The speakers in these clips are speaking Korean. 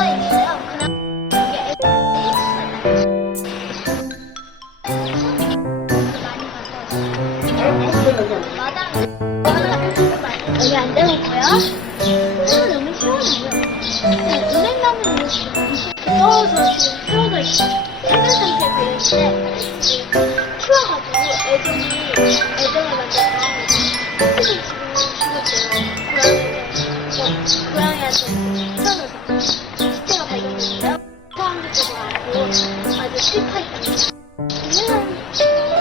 고양이한테 슬퍼했답니다. 유명한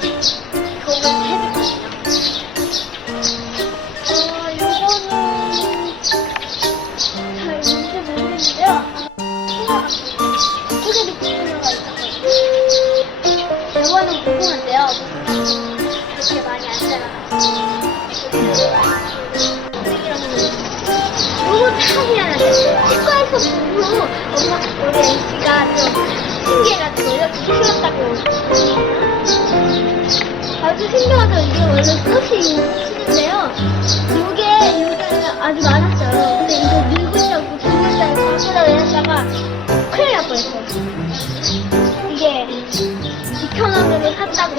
그 공원 해비거든요. 어, 요거는 잘 뭔지 모르겠는데요. 아마 이쪽에도 부분류가 있었거든요. 요거는 무궁화인데요. 무궁화는 그렇게 많이 안 자라나서. 요 해가지고 이렇게 생겼다고. 아주 신기하죠 이게 원래 끝이 치는데요. 요게 요새 아주 많았어요. 근데 이거 밀고 있다고 죽는다고 바꾸다 내렸다가 큰일 날 뻔했어요. 이게 2,000원으로 샀다고